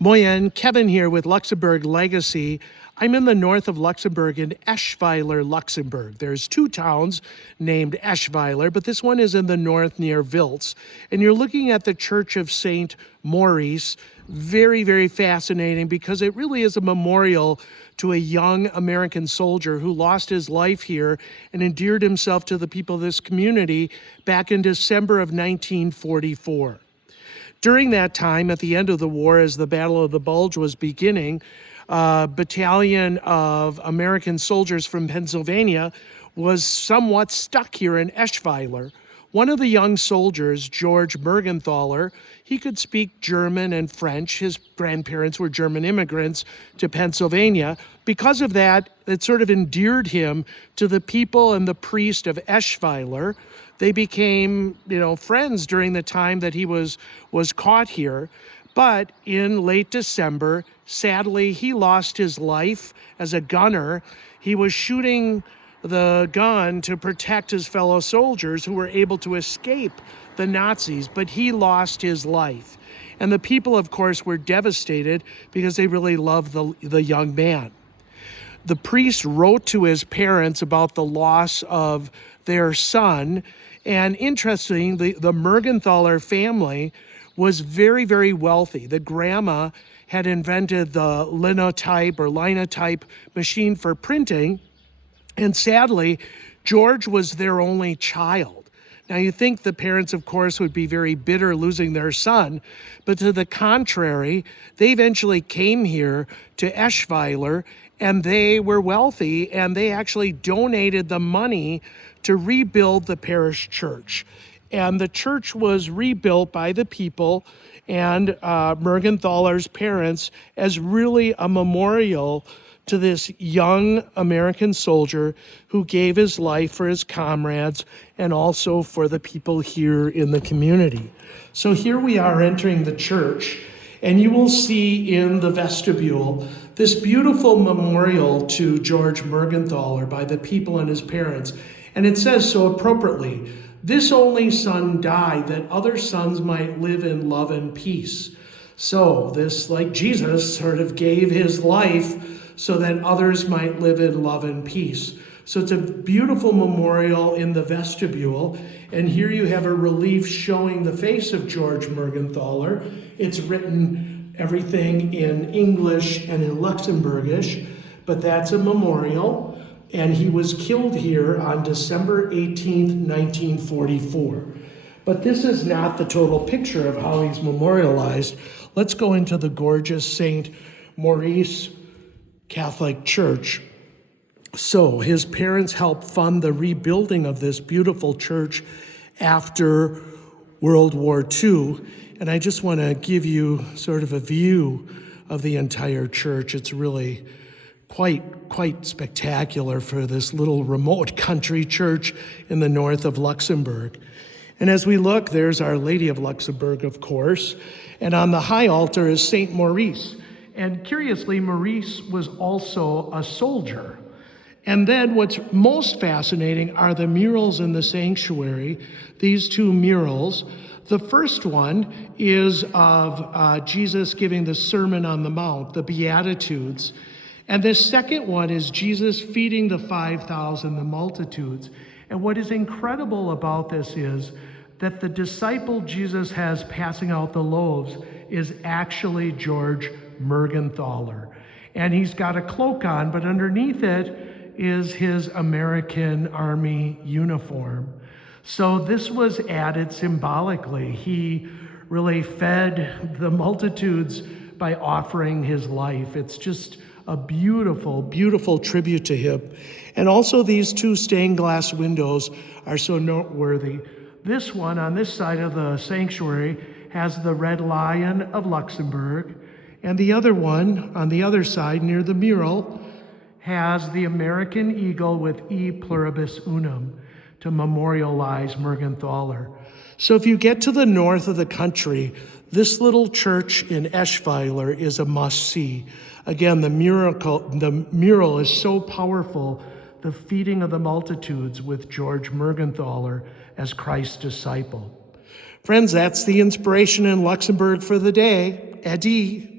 Moyen, Kevin here with Luxembourg Legacy. I'm in the north of Luxembourg in Eschweiler, Luxembourg. There's two towns named Eschweiler, but this one is in the north near Wiltz. And you're looking at the Church of St. Maurice. Very, very fascinating because it really is a memorial to a young American soldier who lost his life here and endeared himself to the people of this community back in December of 1944. During that time, at the end of the war, as the Battle of the Bulge was beginning, a battalion of American soldiers from Pennsylvania was somewhat stuck here in Eschweiler. One of the young soldiers, George Mergenthaler, he could speak German and French. His grandparents were German immigrants to Pennsylvania. Because of that, it sort of endeared him to the people and the priest of Eschweiler. They became, friends during the time that he was caught here. But in late December, sadly, he lost his life as a gunner. He was shooting the gun to protect his fellow soldiers who were able to escape the Nazis, but he lost his life. And the people, of course, were devastated because they really loved the young man. The priest wrote to his parents about the loss of their son. And interestingly, the Mergenthaler family was very, very wealthy. The grandma had invented the linotype machine for printing. And sadly, George was their only child. Now, you think the parents, of course, would be very bitter losing their son, but to the contrary, they eventually came here to Eschweiler, and they were wealthy, and they actually donated the money to rebuild the parish church. And the church was rebuilt by the people and Mergenthaler's parents as really a memorial to this young American soldier who gave his life for his comrades and also for the people here in the community. So here we are entering the church, and you will see in the vestibule this beautiful memorial to George Mergenthaler by the people and his parents. And it says so appropriately, "This only son died that other sons might live in love and peace." So this, like Jesus, sort of gave his life so that others might live in love and peace. So it's a beautiful memorial in the vestibule. And here you have a relief showing the face of George Mergenthaler. It's written everything in English and in Luxembourgish, but that's a memorial. And he was killed here on December 18th, 1944. But this is not the total picture of how he's memorialized. Let's go into the gorgeous St. Maurice Catholic Church. So his parents helped fund the rebuilding of this beautiful church after World War II. And I just want to give you sort of a view of the entire church. It's really quite spectacular for this little remote country church in the north of Luxembourg. And as we look, there's Our Lady of Luxembourg, of course. And on the high altar is St. Maurice. And curiously, Maurice was also a soldier. And then what's most fascinating are the murals in the sanctuary, these two murals. The first one is of Jesus giving the Sermon on the Mount, the Beatitudes. And the second one is Jesus feeding the 5,000, the multitudes. And what is incredible about this is that the disciple Jesus has passing out the loaves is actually George Mergenthaler. And he's got a cloak on, but underneath it is his American Army uniform. So this was added symbolically. He really fed the multitudes by offering his life. It's just a beautiful, beautiful tribute to him. And also these two stained glass windows are so noteworthy. This one on this side of the sanctuary has the Red Lion of Luxembourg, and the other one on the other side near the mural has the American eagle with E pluribus unum to memorialize Mergenthaler. So if you get to the north of the country, this little church in Eschweiler is a must-see. Again, the mural is so powerful, the feeding of the multitudes with George Mergenthaler as Christ's disciple. Friends, that's the inspiration in Luxembourg for the day. Adi.